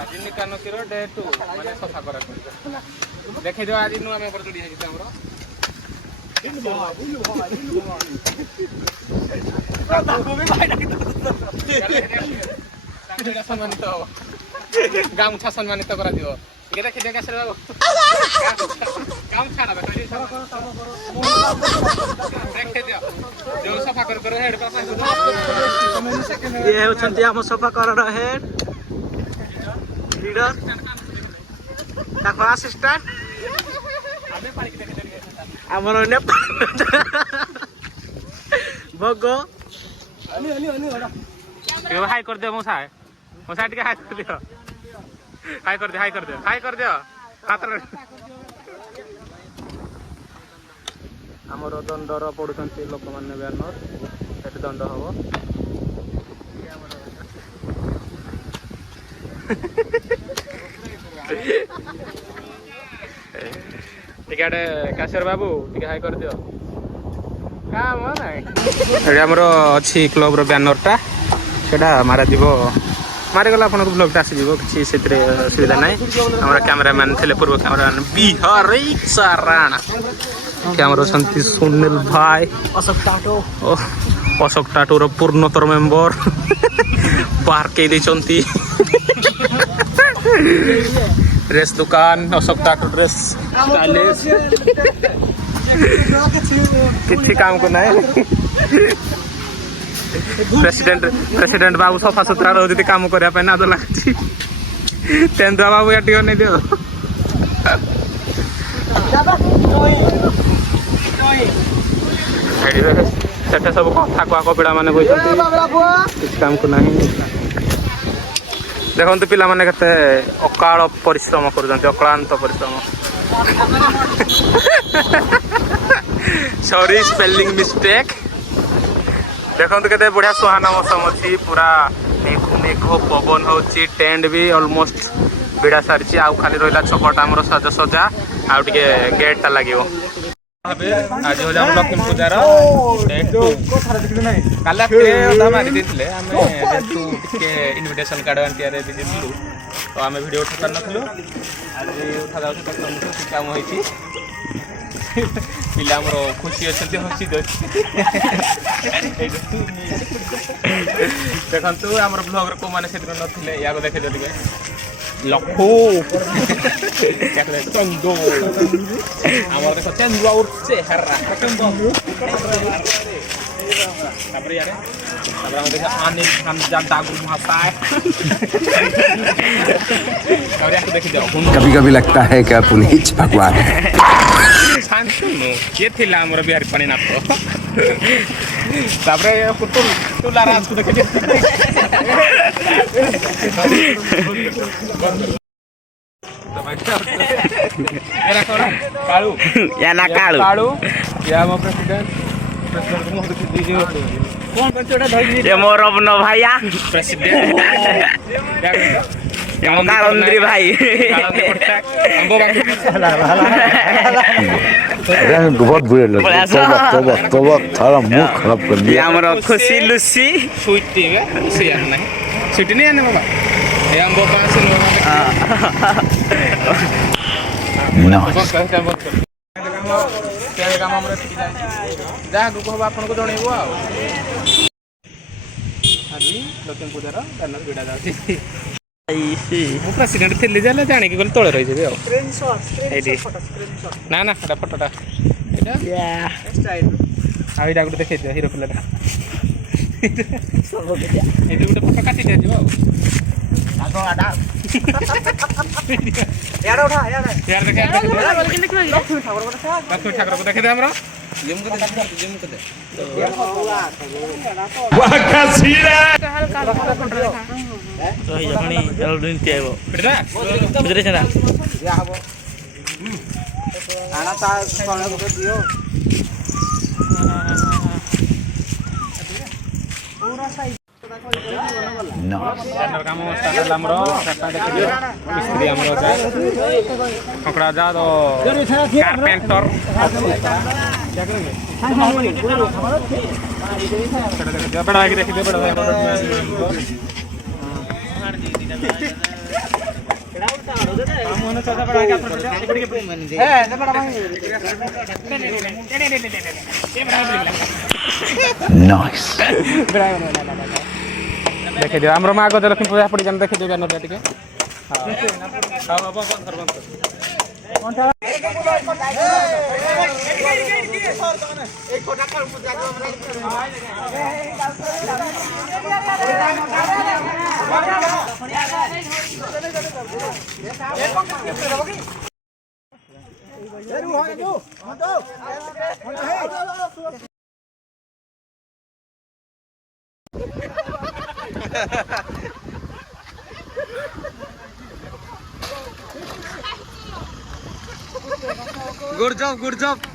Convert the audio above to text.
आज निकानकीर डे 2 माने सफा करा देखै दियो आज नु आमे पर जोडी है हमरो सम्मानित हो गामछा सम्मानित करा दियो ये देखि देखा सर बाबू गामछा ना देखि देखि दियो जो सफा कर हेड पास ये होचंती हम सफा कर हेड लीडर देखो असिस्टेंट हमर ने भगो ये हाई कर दियो मोसा टिके हाई कर दियो हाई कर दियो हाथ हमर दंडर पडुचंती लोक माने बैनर एट दंड हबो टिके काशर बाबू टिके हाई कर दियो काम नाइ एटा हमरो अछि क्लब रो बैनर टा सेटा मारा दिबो मारे गला आपन को ब्लॉग आसी जीवो किछि सेतरे सुविधा नै हमरा कैमरामैन थिले पूर्व कैमरामैन बिहारी साराणा कैमरा संति सुनील भाई अशोक टाटो रो पूर्णतर मेंबर पार्क के देचंती ड्रेस दुकान अशोक टाटो ड्रेस स्टाइलिश किछि काम को नै प्रेसिडेंट बाबू सफा सुतरा रही काम करने ना तो लगे तेंदुआ बाबू या टिक नहीं दियो सेठे सब ठाकुआ कपिड़ा माने किसी काम को नहीं देखते पिला माने केते अकाल परिश्रम कर अक्लांत परिश्रम सॉरी स्पेलिंग मिस्टेक देखो केते बढ़िया सुहाना मौसम अच्छी पूरा मेघ पवन हो टेंट भी ऑलमोस्ट भिड़ा सारी आउ खाली रहा छपटा आम सजा सजा आउ टे गेट टा लगे आज हूँ लक्ष्मी पूजार मारी इनविटेशन कार्ड आंटियार तो आम भिड उठा पार नु आज उठा जाऊँ काम हो पिला खुशी अच्छा हसी देखु आम ब्लग को मैंने से दिन या देखे टे लखो चंदो आम देख चंदुआ उठे हरा कभी कभी लगता है कि पुनीत भगवान ये थी बिहारी पानी नाथ तुला राज को देखे कालू या ये मोर अपनो भैया प्रेसिडेंट कालंद्री भाई बहुत बुरे लगे तो थारा मुंह खराब कर दिया हमारा खुशी लुसी स्वीटी नहीं स्वीटी नहीं आने बाबा ये अम्बो पास जहाँ दुख हम आपको जनइबू आज लक्ष्मी पूजार बैनर भिड़ा जाऊँगी प्रेसिडेंट थी जाणी गले तले रही ना ना फोटोटा यहाँ गोटे देखे दियो हीरो पिलाटा ये गोटे फोटो काटी दिया लक्ष्मी ठाकुर को देखे हमारा खकड़ा जा तो कारपेंटर बड़ा देखिए बड़ा Nice. देखिए दियो हमरो माँ गज लक्ष्मी पूजा पड़ी जान देखिए दियो बैनर टिके गुड जॉब